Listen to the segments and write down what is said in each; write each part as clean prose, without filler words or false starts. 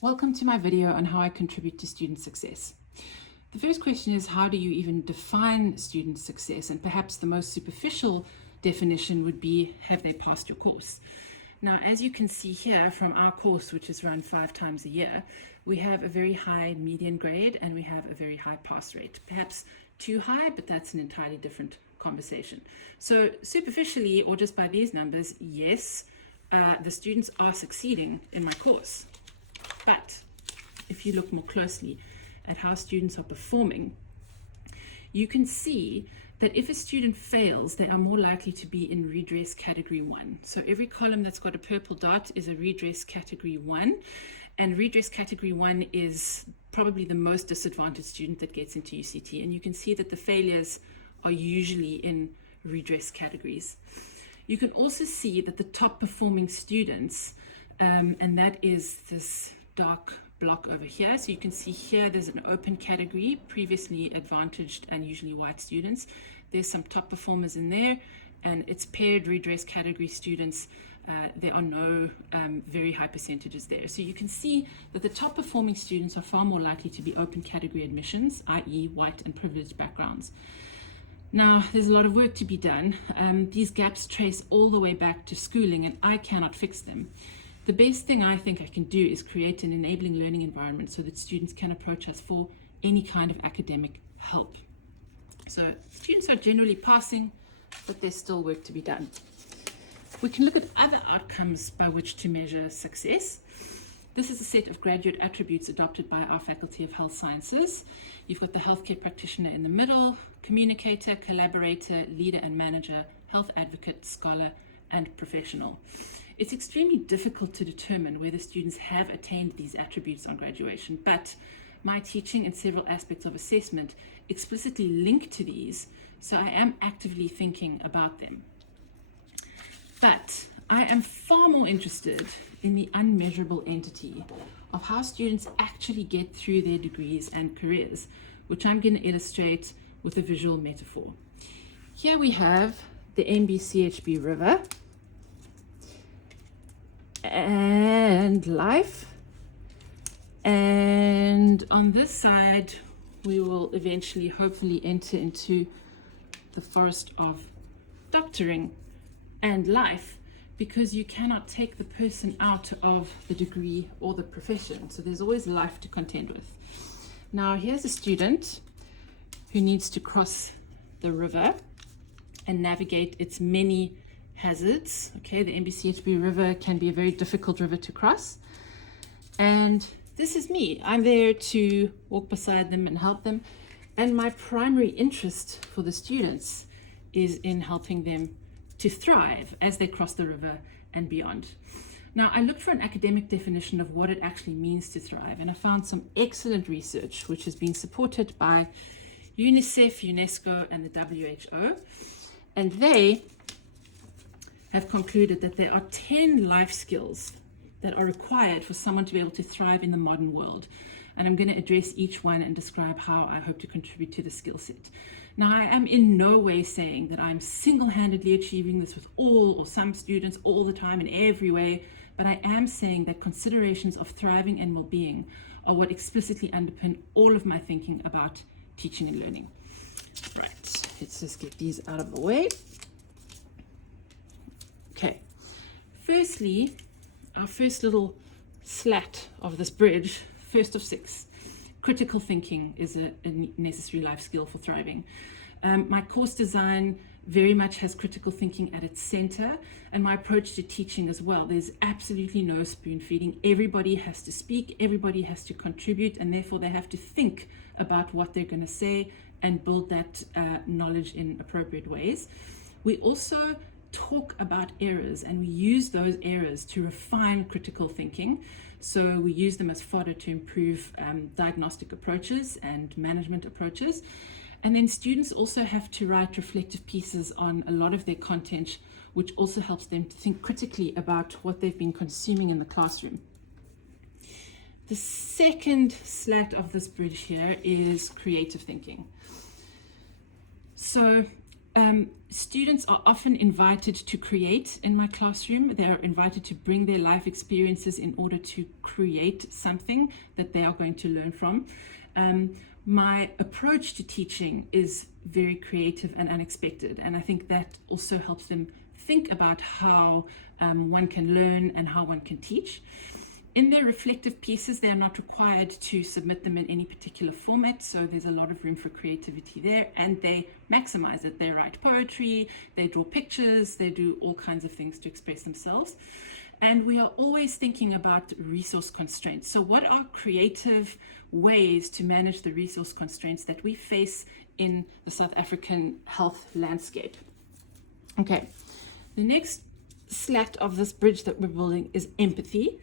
Welcome to my video on how I contribute to student success. The first question is, how do you even define student success? And perhaps the most superficial definition would be, have they passed your course? Now, as you can see here from our course, which is run 5 times a year, we have a very high median grade and we have a very high pass rate. Perhaps too high, but that's an entirely different conversation. So superficially, or just by these numbers, yes, the students are succeeding in my course. But if you look more closely at how students are performing, you can see that if a student fails, they are more likely to be in redress category 1. So every column that's got a purple dot is a redress category 1. And redress category 1 is probably the most disadvantaged student that gets into UCT. And you can see that the failures are usually in redress categories. You can also see that the top performing students, and that is this dark block over here. So you can see here there's an open category, previously advantaged and usually white students. There's some top performers in there, and it's paired redress category students. There are no very high percentages there. So you can see that the top performing students are far more likely to be open category admissions, i.e. white and privileged backgrounds. Now, there's a lot of work to be done. These gaps trace all the way back to schooling, and I cannot fix them. The best thing I think I can do is create an enabling learning environment so that students can approach us for any kind of academic help. So students are generally passing, but there's still work to be done. We can look at other outcomes by which to measure success. This is a set of graduate attributes adopted by our Faculty of Health Sciences. You've got the healthcare practitioner in the middle, communicator, collaborator, leader and manager, health advocate, scholar, and professional. It's extremely difficult to determine whether students have attained these attributes on graduation, but my teaching and several aspects of assessment explicitly link to these, so I am actively thinking about them. But I am far more interested in the unmeasurable entity of how students actually get through their degrees and careers, which I'm going to illustrate with a visual metaphor. Here we have the NBCHB River and life, and on this side we will eventually hopefully enter into the forest of doctoring and life, because you cannot take the person out of the degree or the profession, so there's always life to contend with. Now here's a student who needs to cross the river and navigate its many hazards. Okay, the NBCHB River can be a very difficult river to cross, and this is me. I'm there to walk beside them and help them, and my primary interest for the students is in helping them to thrive as they cross the river and beyond. Now, I looked for an academic definition of what it actually means to thrive, and I found some excellent research which has been supported by UNICEF, UNESCO, and the WHO, and they have concluded that there are 10 life skills that are required for someone to be able to thrive in the modern world. And I'm going to address each one and describe how I hope to contribute to the skill set. Now, I am in no way saying that I'm single-handedly achieving this with all or some students all the time in every way, but I am saying that considerations of thriving and well-being are what explicitly underpin all of my thinking about teaching and learning. Right, let's just get these out of the way. Okay, firstly, our first little slat of this bridge, first of 6. Critical thinking is a necessary life skill for thriving. My course design very much has critical thinking at its center, and my approach to teaching as well. There's absolutely no spoon feeding. Everybody has to speak, everybody has to contribute, and therefore they have to think about what they're going to say and build that knowledge in appropriate ways. We also talk about errors, and we use those errors to refine critical thinking. So we use them as fodder to improve diagnostic approaches and management approaches. And then students also have to write reflective pieces on a lot of their content, which also helps them to think critically about what they've been consuming in the classroom. The second slat of this bridge here is creative thinking. So Students are often invited to create in my classroom. They are invited to bring their life experiences in order to create something that they are going to learn from. My approach to teaching is very creative and unexpected, and I think that also helps them think about how one can learn and how one can teach. In their reflective pieces, they are not required to submit them in any particular format, so there's a lot of room for creativity there, and they maximize it. They write poetry, they draw pictures, they do all kinds of things to express themselves. And we are always thinking about resource constraints. So what are creative ways to manage the resource constraints that we face in the South African health landscape? Okay, the next slat of this bridge that we're building is empathy.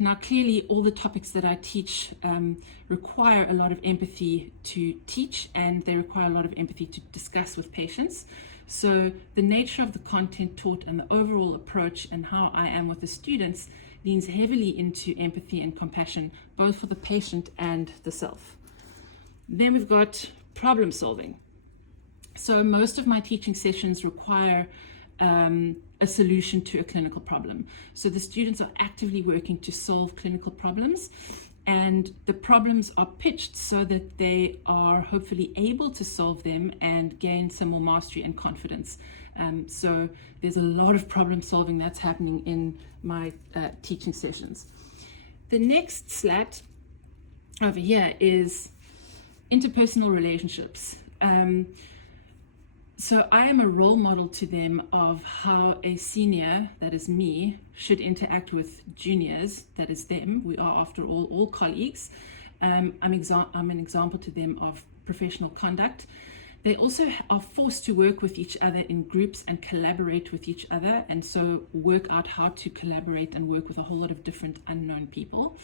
Now, clearly, all the topics that I teach require a lot of empathy to teach, and they require a lot of empathy to discuss with patients. So the nature of the content taught and the overall approach and how I am with the students leans heavily into empathy and compassion, both for the patient and the self. Then we've got problem solving. So most of my teaching sessions require a solution to a clinical problem. So the students are actively working to solve clinical problems, and the problems are pitched so that they are hopefully able to solve them and gain some more mastery and confidence. So there's a lot of problem solving that's happening in my teaching sessions. The next slat over here is interpersonal relationships. So I am a role model to them of how a senior, that is me, should interact with juniors, that is them. We are, after all colleagues. I'm an example to them of professional conduct. They also are forced to work with each other in groups and collaborate with each other, and so work out how to collaborate and work with a whole lot of different unknown people.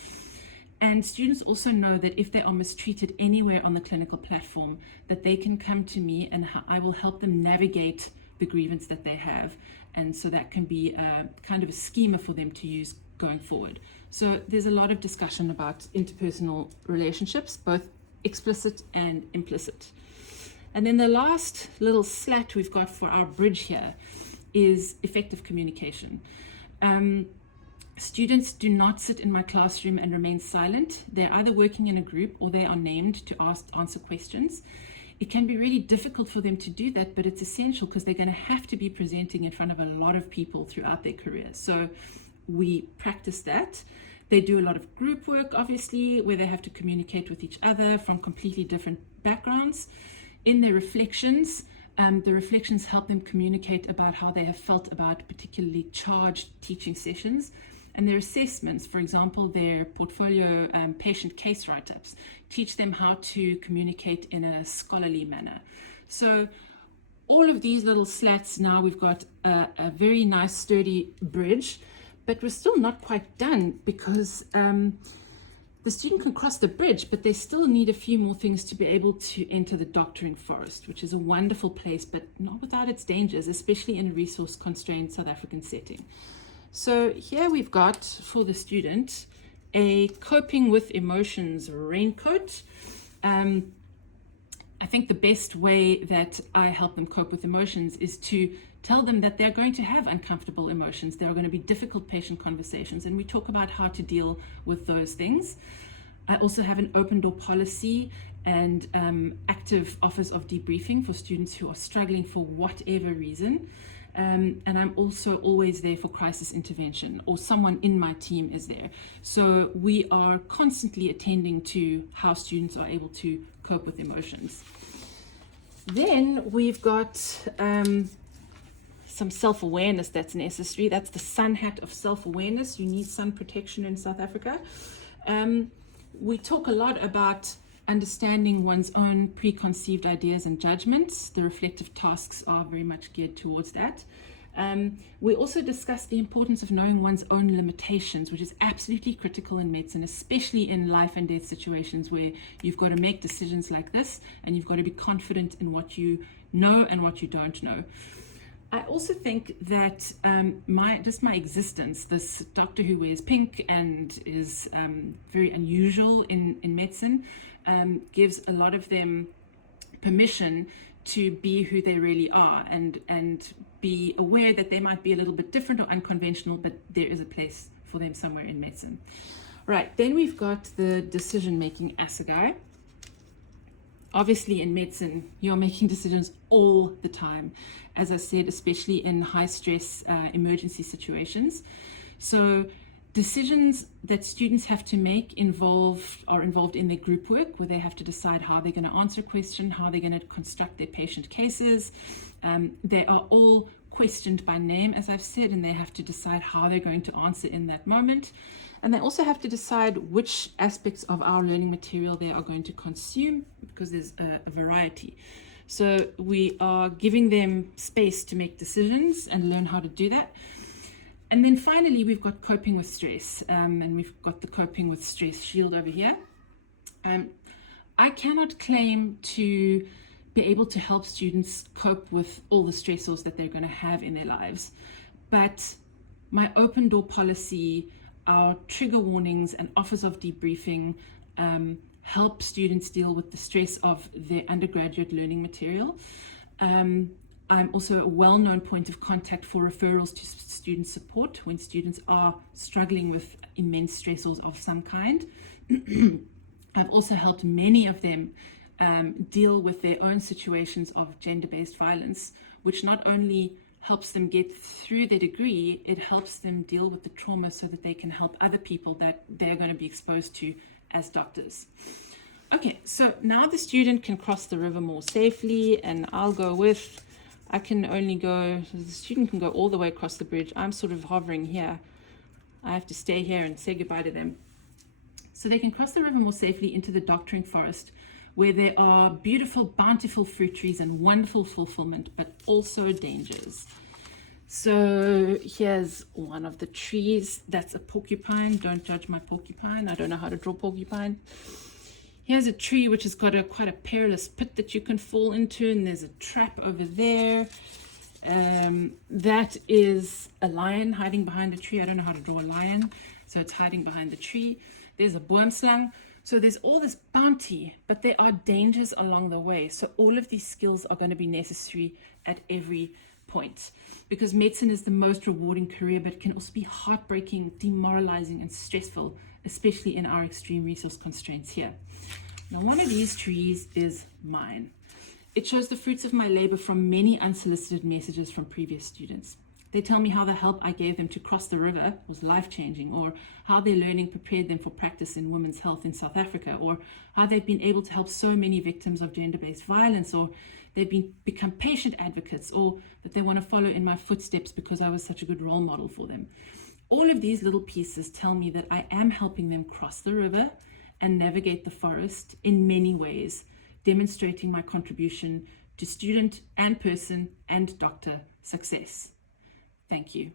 And students also know that if they are mistreated anywhere on the clinical platform, that they can come to me and I will help them navigate the grievance that they have. And so that can be kind of a schema for them to use going forward. So there's a lot of discussion about interpersonal relationships, both explicit and implicit. And then the last little slat we've got for our bridge here is effective communication. Students do not sit in my classroom and remain silent. They're either working in a group or they are named to answer questions. It can be really difficult for them to do that, but it's essential because they're going to have to be presenting in front of a lot of people throughout their career. So we practice that. They do a lot of group work, obviously, where they have to communicate with each other from completely different backgrounds. In their reflections, the reflections help them communicate about how they have felt about particularly charged teaching sessions. And their assessments, for example, their portfolio patient case write-ups, teach them how to communicate in a scholarly manner. So all of these little slats, now we've got a very nice sturdy bridge, but we're still not quite done because the student can cross the bridge, but they still need a few more things to be able to enter the doctoring forest, which is a wonderful place, but not without its dangers, especially in a resource-constrained South African setting. So here we've got, for the student, a coping with emotions raincoat. I think the best way that I help them cope with emotions is to tell them that they're going to have uncomfortable emotions. There are going to be difficult patient conversations, and we talk about how to deal with those things. I also have an open door policy and active offers of debriefing for students who are struggling for whatever reason. And I'm also always there for crisis intervention, or someone in my team is there. So we are constantly attending to how students are able to cope with emotions. Then we've got some self-awareness that's necessary. That's the sun hat of self-awareness. You need sun protection in South Africa. We talk a lot about understanding one's own preconceived ideas and judgments. The reflective tasks are very much geared towards that. We also discuss the importance of knowing one's own limitations, which is absolutely critical in medicine, especially in life and death situations where you've got to make decisions like this and you've got to be confident in what you know and what you don't know. I also think that my existence, this doctor who wears pink and is very unusual in medicine, gives a lot of them permission to be who they really are and be aware that they might be a little bit different or unconventional, but there is a place for them somewhere in medicine. Right, then we've got the decision-making assegai. Obviously in medicine, you're making decisions all the time, as I said, especially in high-stress emergency situations. So decisions that students have to make are involved in their group work, where they have to decide how they're going to answer a question, how they're going to construct their patient cases. They are all questioned by name, as I've said, and they have to decide how they're going to answer in that moment. And they also have to decide which aspects of our learning material they are going to consume, because there's a variety. So we are giving them space to make decisions and learn how to do that. And then finally, we've got coping with stress, and we've got the coping with stress shield over here. I cannot claim to be able to help students cope with all the stressors that they're going to have in their lives, but my open door policy, our trigger warnings and offers of debriefing help students deal with the stress of their undergraduate learning material. I'm also a well-known point of contact for referrals to student support when students are struggling with immense stressors of some kind. I've also helped many of them deal with their own situations of gender-based violence, which not only helps them get through their degree, it helps them deal with the trauma so that they can help other people that they're going to be exposed to as doctors. Okay, so now the student can cross the river more safely, and I can only go, the student can go all the way across the bridge. I'm sort of hovering here. I have to stay here and say goodbye to them. So they can cross the river more safely into the doctoring forest, where there are beautiful, bountiful fruit trees and wonderful fulfillment, but also dangers. So here's one of the trees. That's a porcupine. Don't judge my porcupine. I don't know how to draw porcupine. Here's a tree which has got quite a perilous pit that you can fall into, and there's a trap over there. That is a lion hiding behind a tree. I don't know how to draw a lion, so it's hiding behind the tree. There's a boomslang. So there's all this bounty, but there are dangers along the way. So all of these skills are going to be necessary at every point, because medicine is the most rewarding career, but it can also be heartbreaking, demoralizing, and stressful, especially in our extreme resource constraints here. Now, one of these trees is mine. It shows the fruits of my labor from many unsolicited messages from previous students. They tell me how the help I gave them to cross the river was life-changing, or how their learning prepared them for practice in women's health in South Africa, or how they've been able to help so many victims of gender-based violence, or they've become patient advocates, or that they want to follow in my footsteps because I was such a good role model for them. All of these little pieces tell me that I am helping them cross the river and navigate the forest in many ways, demonstrating my contribution to student and person and doctor success. Thank you.